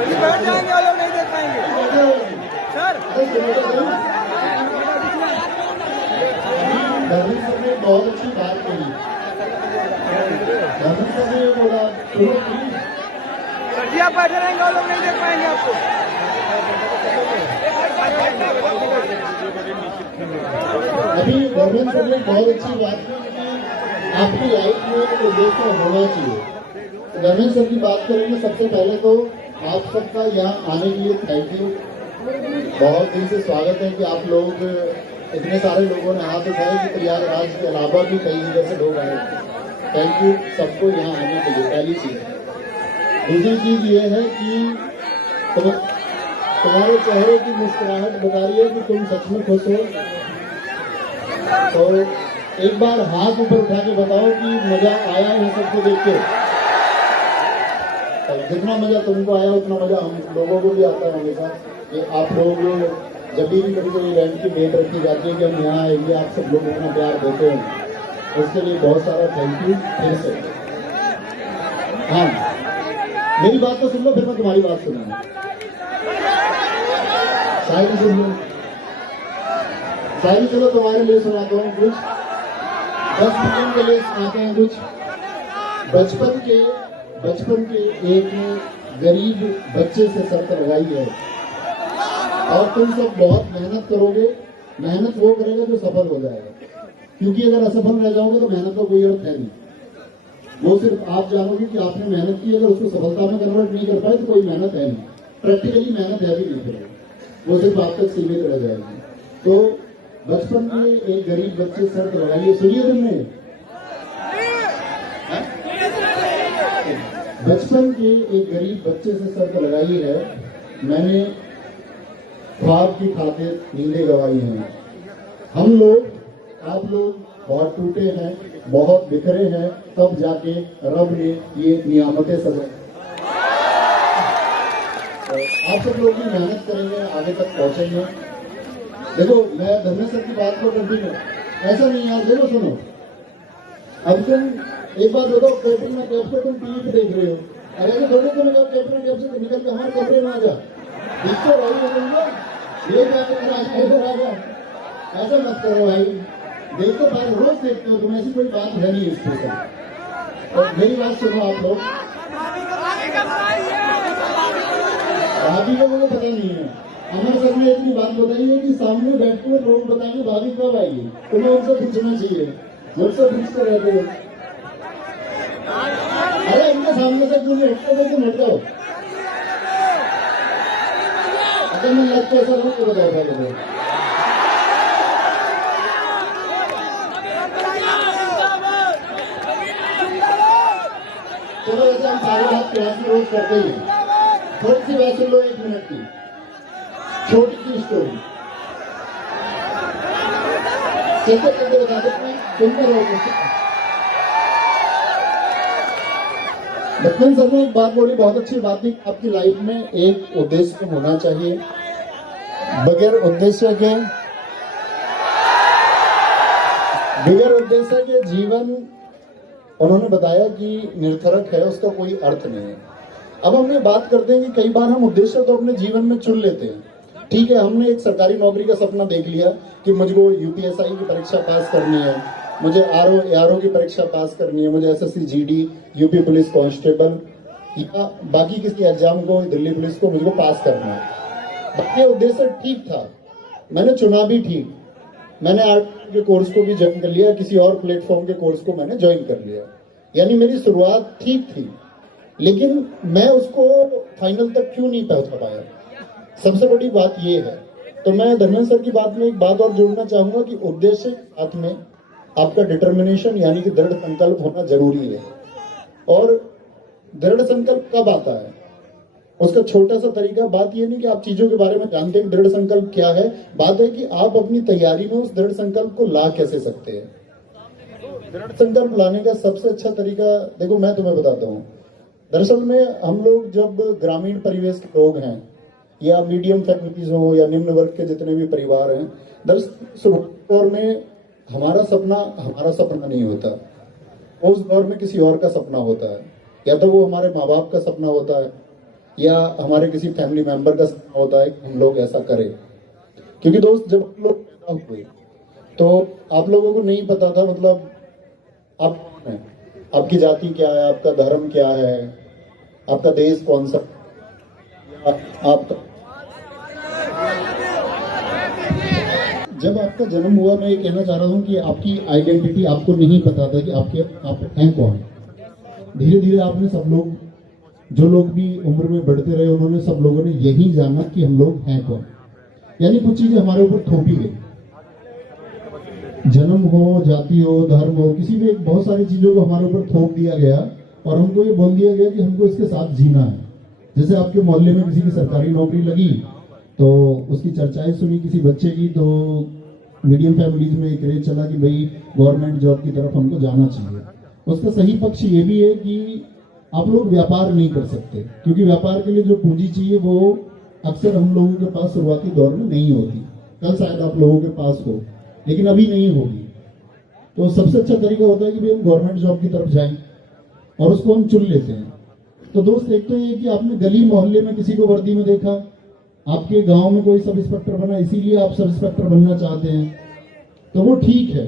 बैठ जाएंगे और लोग नहीं देख पाएंगे सर। धर्मेंद्र सर ने बहुत अच्छी बात कही। धर्मेंद्र सर ने बोला सर जी आप बैठे रहेंगे और लोग नहीं देख पाएंगे आपको। अभी धर्मेंद्र सर ने बहुत अच्छी बात की कि आपकी लाइफ में एक उद्देश्य होना चाहिए। धर्मेंद्र सर की बात करेंगे। सबसे पहले तो आप सबका यहाँ आने के लिए थैंक यू। बहुत दिन से स्वागत है कि आप लोग इतने सारे लोगों ने हाथ उठाए कि प्रयागराज के अलावा भी कई जगह से लोग आए। थैंक यू सबको यहाँ आने के लिए। पहली चीज। दूसरी चीज ये है कि तुम्हारे चेहरे की मुस्कुराहट बता रही है कि तुम सच में खुश हो। तो एक बार हाथ ऊपर उठा के बताओ कि मजा आया है सबको देख के। जितना मजा तुमको आया उतना मजा हम लोगों को भी आता है हमेशा। कि आप लोग जब भी कभी कोई इवेंट की डेट रखी जाती है कि हम यहाँ आएंगे, आप सब लोग इतना प्यार देते हैं, उसके लिए बहुत सारा थैंक यू फिर से। हाँ, मेरी बात तो सुन लो, फिर मैं तुम्हारी बात सुनूंगा। शायरी सुन लो। शायरी चलो तुम्हारे लिए सुनाता हूँ कुछ। 10 मिनट के लिए सुनाते हैं कुछ। बचपन के एक गरीब बच्चे से शर्त लगाई है और तुम सब बहुत मेहनत करोगे। मेहनत वो करेगा जो सफल हो जाएगा, क्योंकि अगर असफल रह जाओगे तो मेहनत का कोई अर्थ है नहीं। वो सिर्फ आप जानोगे कि आपने मेहनत की, अगर उसको सफलता में कन्वर्ट नहीं कर पाए तो कोई मेहनत है नहीं। प्रैक्टिकली मेहनत है भी नहीं करेगी, वो सिर्फ आप तक सीमित रह जाएगी। तो बचपन में एक गरीब बच्चे से शर्त लगाइए। सुनिए तुमने, बचपन के एक गरीब बच्चे से शर्त लगाई है, मैंने ख्वाब की खातिर नींदें गवाई हैं। हम लोग, आप लोग बहुत टूटे हैं, बहुत बिखरे हैं, तब जाके रब ने ये नियामतें सजाई। आप सब लोग भी मेहनत करेंगे, आगे तक पहुंचेंगे। देखो, मैं धर्मेंद्र सर की बात को कंटिन्यू, ऐसा नहीं यार। देखो सुनो, अब तुम एक बात बताओ, कैप्टन में कैप को तुम टीवी पे देख रहे हो, अगर थोड़े तुम कैप्टन में कैप से निकल के हमारे कमरे में आ जा, इसको ये इधर आ जा। ऐसा मत करो भाई, देखो बात रोज देखते हो तुम, ऐसी कोई बात है नहीं इसके साथ। और मेरी बात सुनो आप लोग, भाभी को मुझे पता नहीं है। हमारे सर ने इतनी बात बताई है कि सामने बैठ के लोग बताएंगे भाभी कब आएगी, तुम्हें उनसे पूछना चाहिए, मुझसे पूछते रहते हो। अरे इनके सामने से क्यों नहीं हटते थे, तुम हट जाओ। अगर मैं लगता है सर तो बताओ पहले। चलो ऐसे हम सारे बात क्लास में रोज करते ही हैं। थोड़ी सी बात सुन लो, 1 मिनट की छोटी सी स्टोरी। चलते चलते बता दो, सुनते रहो। लक्ष्मण सर ने एक बात बोली, बहुत अच्छी बात थी। आपकी लाइफ में एक उद्देश्य होना चाहिए। बगैर उद्देश्य के जीवन, उन्होंने बताया कि निरर्थक है, उसका कोई अर्थ नहीं है। अब हम ये बात करते हैं कि कई बार हम उद्देश्य तो अपने जीवन में चुन लेते हैं। ठीक है, हमने एक सरकारी नौकरी का सपना देख लिया कि मुझको यूपीएसआई की परीक्षा पास करनी है, मुझे आरओ की परीक्षा पास करनी है, मुझे SSC GD, UP police constable या बाकी किसी एग्जाम को, दिल्ली पुलिस को मुझको पास करना है। ये उद्देश्य ठीक था, मैंने चुना भी ठीक। मैंने आर्ट के कोर्स को भी ज्वाइन कर लिया, किसी और प्लेटफॉर्म के कोर्स को मैंने ज्वाइन कर लिया, यानी मेरी शुरुआत ठीक थी। लेकिन मैं उसको फाइनल तक क्यों नहीं पहुंचा पाया, सबसे बड़ी बात ये है। तो मैं धर्मेंद्र सर की बात में एक बात और जोड़ना चाहूंगा कि उद्देश्य के साथ में आपका डिटर्मिनेशन यानी कि दृढ़ संकल्प होना जरूरी है। और दृढ़ संकल्प कब आता है, उसका छोटा सा तरीका, बात यह नहीं कि आप चीजों के बारे में जानते हैं दृढ़ संकल्प क्या है, बात है कि आप अपनी तैयारी में उस दृढ़ संकल्प को ला कैसे सकते हैं। दृढ़ संकल्प लाने का सबसे अच्छा तरीका देखो मैं तुम्हें बताता हूँ। दरअसल में हम लोग जब ग्रामीण परिवेश के लोग हैं या मीडियम फैमिलीज हो या निम्न वर्ग के जितने भी परिवार हैं, दरअसल दौर में हमारा सपना नहीं होता, उस दौर में किसी और का सपना होता है। या तो वो हमारे माँ बाप का सपना होता है, या हमारे किसी फैमिली मेंबर का सपना होता है कि हम लोग ऐसा करें। क्योंकि दोस्त जब हम लोग पैदा हुए तो आप लोगों को नहीं पता था मतलब आप कौन है, आपकी जाति क्या है, आपका धर्म क्या है, आपका देश कौन सा, आपका जब आपका जन्म हुआ, मैं ये कहना चाह रहा हूँ कि आपकी आइडेंटिटी आपको नहीं पता था कि आप हैं कौन। धीरे धीरे आपने सब लोग, जो लोग भी उम्र में बढ़ते रहे, उन्होंने सब लोगों ने यही जाना कि हम लोग हैं कौन। यानी कुछ चीजें हमारे ऊपर थोपी गई, जन्म हो, जाति हो, धर्म हो, किसी भी एक बहुत सारी चीजों को हमारे ऊपर थोप दिया गया और हमको ये बोल दिया गया कि हमको इसके साथ जीना है। जैसे आपके मोहल्ले में किसी की सरकारी नौकरी लगी तो उसकी चर्चाएं सुनी किसी बच्चे की, तो मीडियम फैमिलीज में एक क्रेज चला कि भाई गवर्नमेंट जॉब की तरफ हमको जाना चाहिए। उसका सही पक्ष ये भी है कि आप लोग व्यापार नहीं कर सकते, क्योंकि व्यापार के लिए जो पूंजी चाहिए वो अक्सर हम लोगों के पास शुरुआती दौर में नहीं होती। कल शायद आप लोगों के पास हो, लेकिन अभी नहीं होगी। तो सबसे अच्छा तरीका होता है कि भाई हम गवर्नमेंट जॉब की तरफ जाएं और उसको हम चुन लेते हैं। तो दोस्त, एक तो ये कि आपने गली मोहल्ले में किसी को वर्दी में देखा, आपके गांव में कोई सब इंस्पेक्टर बना इसीलिए आप सब इंस्पेक्टर बनना चाहते हैं, तो वो ठीक है।